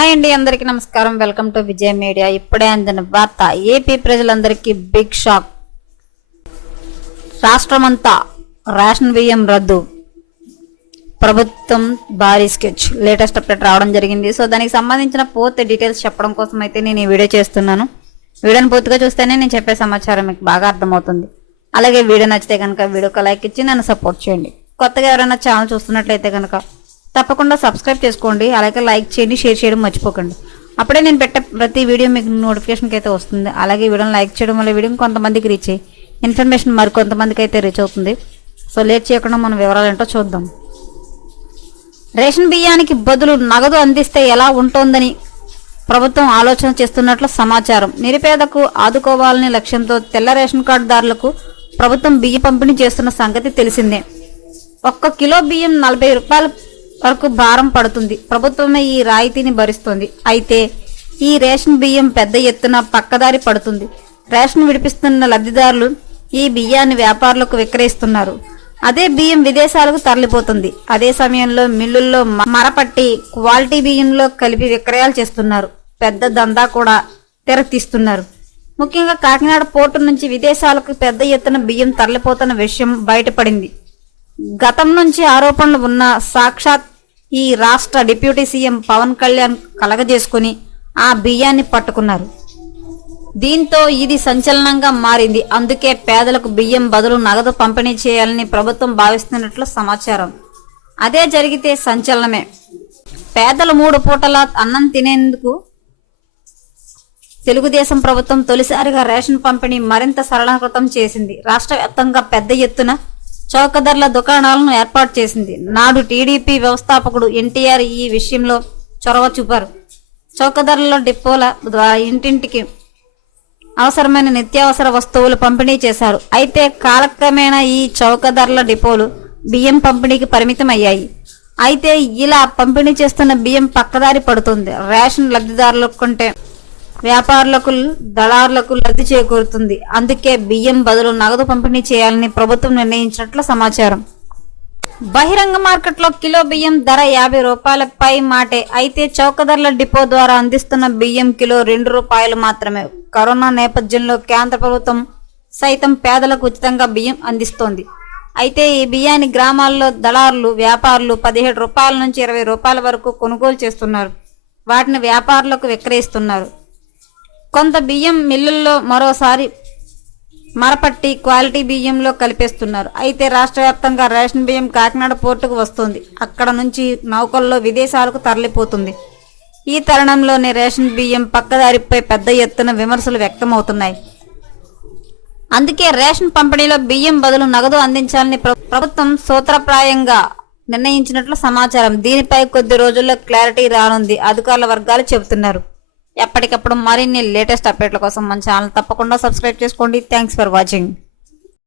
Hi అండి, అందరికీ నమస్కారం. Welcome to Vijay media. ఇప్పుడే అందిన వార్త. ఏపీ ప్రజలందరికీ బిగ్ షాక్. రాష్ట్రమంతా రేషన్ బియ్యం రద్దు. ప్రభుత్వం భారీ స్కెచ్. లేటెస్ట్ అప్డేట్ రావడం జరిగింది. సో దానికి సంబంధించిన పూర్తి డీటెయిల్స్ చెప్పడం కోసం అయితే నేను ఈ వీడియో చేస్తున్నాను. వీడియోని పూర్తిగా చూస్తేనే నేను చెప్పే సమాచారం మీకు బాగా అర్థమవుతుంది. అలాగే వీడియో నచ్చితే కనుక వీడియోకి లైక్ ఇచ్చి నన్ను సపోర్ట్ చేయండి. కొత్తగా ఎవరైనా ఛానల్ చూస్తున్నట్లయితే కనుక తప్పకుండా సబ్స్క్రైబ్ చేసుకోండి. అలాగే లైక్ చేయండి, షేర్ చేయడం మర్చిపోకండి. అప్పుడే నేను పెట్టే ప్రతి వీడియో మీకు నోటిఫికేషన్కి అయితే వస్తుంది. అలాగే వీడియోని లైక్ చేయడం వల్ల వీడియో కొంతమందికి రీచ్ అయ్యి ఇన్ఫర్మేషన్ మరి కొంతమందికి అయితే రీచ్ అవుతుంది. సో లేట్ చేయకుండా మనం వివరాలు ఏంటో చూద్దాం. రేషన్ బియ్యానికి బదులు నగదు అందిస్తే ఎలా ఉంటుందని ప్రభుత్వం ఆలోచన చేస్తున్నట్లు సమాచారం. నిరుపేదకు ఆదుకోవాలనే లక్ష్యంతో తెల్ల రేషన్ కార్డుదారులకు ప్రభుత్వం బియ్యం పంపిణీ చేస్తున్న సంగతి తెలిసిందే. 1 కిలో బియ్యం 40 రూపాయల వరకు భారం పడుతుంది. ప్రభుత్వమే ఈ రాయితీని భరిస్తుంది. అయితే ఈ రేషన్ బియ్యం పెద్ద ఎత్తున పక్కదారి పడుతుంది. రేషన్ విడిపిస్తున్న లబ్ధిదారులు ఈ బియ్యాన్ని వ్యాపారులకు విక్రయిస్తున్నారు. అదే బియ్యం విదేశాలకు తరలిపోతుంది. అదే సమయంలో మిల్లుల్లో మరపట్టి క్వాలిటీ బియ్యంలో కలిపి విక్రయాలు చేస్తున్నారు. పెద్ద దందా కూడా తెరతీస్తున్నారు. ముఖ్యంగా కాకినాడ పోర్టు నుంచి విదేశాలకు పెద్ద ఎత్తున బియ్యం తరలిపోతున్న విషయం బయటపడింది. గతం నుంచి ఆరోపణలు ఉన్న సాక్షాత్ ఈ రాష్ట్ర డిప్యూటీ సీఎం పవన్ కళ్యాణ్ కలగజేసుకుని ఆ బియ్యాన్ని పట్టుకున్నారు. దీంతో ఇది సంచలనంగా మారింది. అందుకే పేదలకు బియ్యం బదులు నగదు పంపిణీ చేయాలని ప్రభుత్వం భావిస్తున్నట్లు సమాచారం. అదే జరిగితే సంచలనమే. పేదలు 3 పూటల అన్నం తినేందుకు తెలుగుదేశం ప్రభుత్వం తొలిసారిగా రేషన్ పంపిణీ మరింత సరళీకృతం చేసింది. రాష్ట్ర వ్యాప్తంగా పెద్ద ఎత్తున చౌక ధరల దుకాణాలను ఏర్పాటు చేసింది. నాడు టీడీపీ వ్యవస్థాపకుడు ఎన్టీఆర్ ఈ విషయంలో చొరవ చూపారు. చౌక ధరల డిపోల ద్వారా ఇంటింటికి అవసరమైన నిత్యావసర వస్తువులు పంపిణీ చేశారు. అయితే కాలక్రమేణా ఈ చౌక ధరల డిపోలు బియ్యం పంపిణీకి పరిమితం అయ్యాయి. అయితే ఇలా పంపిణీ చేస్తున్న బియ్యం పక్కదారి పడుతుంది. రేషన్ లబ్ధిదారుల కంటే వ్యాపారులకు, దళారులకు లబ్ధి చేకూరుతుంది. అందుకే బియ్యం బదులు నగదు పంపిణీ చేయాలని ప్రభుత్వం నిర్ణయించినట్లు సమాచారం. బహిరంగ మార్కెట్లో కిలో బియ్యం ధర 50 రూపాయల పై మాటే. అయితే చౌక ధరల డిపో ద్వారా అందిస్తున్న బియ్యం కిలో 2 రూపాయలు మాత్రమే. కరోనా నేపథ్యంలో కేంద్ర ప్రభుత్వం సైతం పేదలకు ఉచితంగా బియ్యం అందిస్తోంది. అయితే ఈ బియ్యాన్ని గ్రామాల్లో దళారులు, వ్యాపారులు 17 రూపాయల నుంచి 20 రూపాయల వరకు కొనుగోలు చేస్తున్నారు. వాటిని వ్యాపారులకు విక్రయిస్తున్నారు. కొంత బియ్యం మిల్లుల్లో మరోసారి మరపట్టి క్వాలిటీ బియ్యంలో కలిపేస్తున్నారు. అయితే రాష్ట్ర వ్యాప్తంగా రేషన్ బియ్యం కాకినాడ పోర్టుకు వస్తుంది. అక్కడ నుంచి నౌకల్లో విదేశాలకు తరలిపోతుంది. ఈ తరుణంలోనే రేషన్ బియ్యం పక్కదారిపై పెద్ద ఎత్తున విమర్శలు వ్యక్తమవుతున్నాయి. అందుకే రేషన్ పంపిణీలో బియ్యం బదులు నగదు అందించాలని ప్రభుత్వం సూత్రప్రాయంగా నిర్ణయించినట్లు సమాచారం. దీనిపై కొద్ది రోజుల్లో క్లారిటీ రానుంది అధికారుల వర్గాలు చెబుతున్నారు. ఎప్పటికప్పుడు మరిన్ని లేటెస్ట్ అప్డేట్ల కోసం మన ఛానల్ తప్పకుండా సబ్స్క్రైబ్ చేసుకోండి. Thanks for watching.